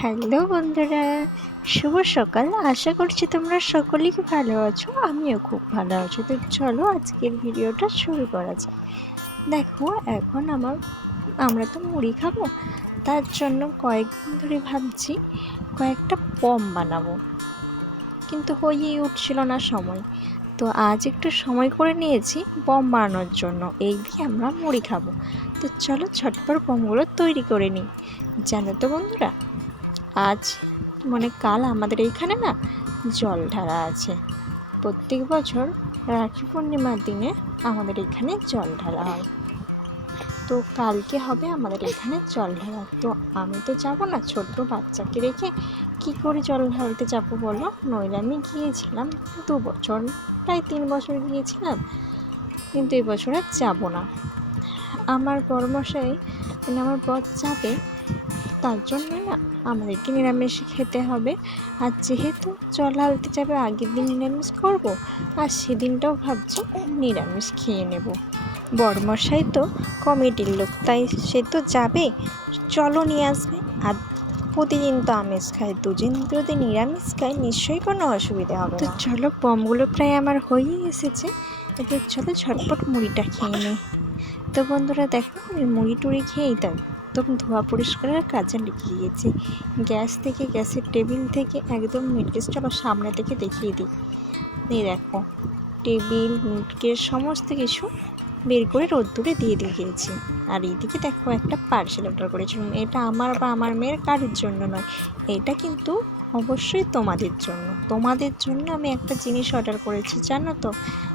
Hello বন্ধুরা, শুভ সকাল। আশা করছি তোমরা সকলেই ভালো আছো, আমিও খুব ভালো আছি। তো চলো আজকের ভিডিওটা শুরু করা যাক। দেখো, এখন আমরা তো মুড়ি খাবো, তার জন্য কয়েকদিন ধরে ভাবছি কয়েকটা পম বানাবো, কিন্তু হয়েই উঠছিল না সময়। তো আজ একটু সময় করে নিয়েছি পম বানানোর জন্য। এই দিয়ে আমরা মুড়ি খাবো। তো চলো ঝটপট পমগুলো তৈরি করে নিই। জানো তো বন্ধুরা, আজ কাল আমাদের এইখানে না জল ঢালা আছে। প্রত্যেক বছর রাখি পূর্ণিমার দিনে আমাদের এখানে জল ঢালা হয়। তো কালকে হবে আমাদের এখানে জল ঢালা। তো আমি তো যাবো না, ছোট্ট বাচ্চাকে রেখে কি করে জল ঢালতে যাবো বলো? নইলে আমি গিয়েছিলাম 2 বছর, প্রায় 3 বছর গিয়েছিলাম, কিন্তু এবছর আর যাবো না। আমার বড়মশাই আমার বর যাবে, তার জন্য না আমাদেরকে নিরামিষ খেতে হবে। আর যেহেতু জল ঢালতে যাবে, আগের দিন নিরামিষ করব, আর সেদিনটাও ভাবছি নিরামিষ খেয়ে নেব। বড়মশাই তো কমিটির লোক, তাই সে তো যাবে, চলো নিয়ে আসবে। আর প্রতিদিন তো আমিষ খাই, দুদিন যদি নিরামিষ খাই নিশ্চয়ই কোনো অসুবিধা হবে না। তো চলো, পমগুলো প্রায় আমার হয়েই এসেছে। এবার চলো ঝটপট মুড়িটা খেয়ে নিই। তো বন্ধুরা দেখো, আমি মুড়ি টুড়ি খেয়েই একদম ধোয়া পরিষ্কারের কাজে লেগে গিয়েছি। গ্যাসের টেবিল থেকে একদম মিটকেস, চলো সামনে থেকে দেখিয়ে দিই। এই দেখো, টেবিল মিটকেস সমস্ত কিছু বের করে রোদ্দুরে দিয়ে দিয়েছি। আর এইদিকে দেখো একটা পার্সেল অর্ডার করেছিলাম। এটা আমার বা আমার মেয়ের কারোর জন্য নয়, এটা কিন্তু অবশ্যই তোমাদের জন্য আমি একটা জিনিস অর্ডার করেছি, জানো তো?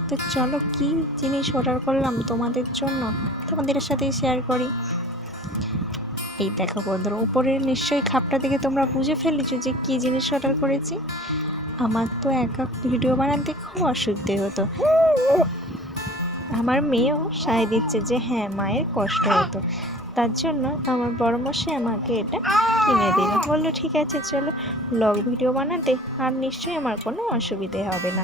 তো চলো কি জিনিস অর্ডার করলাম তোমাদের জন্য, তোমাদের সাথেই শেয়ার করি। এই দেখো বন্ধুরা, উপরের নিশ্চয়ই খাপটা দেখে তোমরা বুঝে ফেলেছো যে কী জিনিস অর্ডার করেছি। আমার তো একা ভিডিও বানাতে খুব অসুবিধে হতো, আমার মেয়েও সায় দিচ্ছে যে হ্যাঁ মায়ের কষ্ট হতো, তার জন্য আমার বড়মশাই আমাকে এটা কিনে দিল। বললো ঠিক আছে চলো ব্লগ ভিডিও বানাতে, আর নিশ্চয়ই আমার কোনো অসুবিধে হবে না,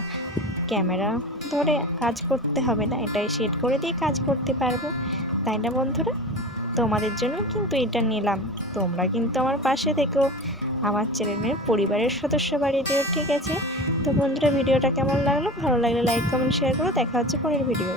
ক্যামেরা ধরে কাজ করতে হবে না, এটাই সেট করে দিয়ে কাজ করতে পারবো, তাই না বন্ধুরা? তোমাদের জন্য কিন্তু এটা নিলাম, তোমরা কিন্তু আমার পাশে থেকেও, আমার চ্যানেলের পরিবারের সদস্য বাড়িয়ে দিও, ঠিক আছে? তো বন্ধুরা, ভিডিওটা কেমন লাগলো? ভালো লাগলে লাইক কমেন্ট শেয়ার করো। দেখা হচ্ছে পরের ভিডিও।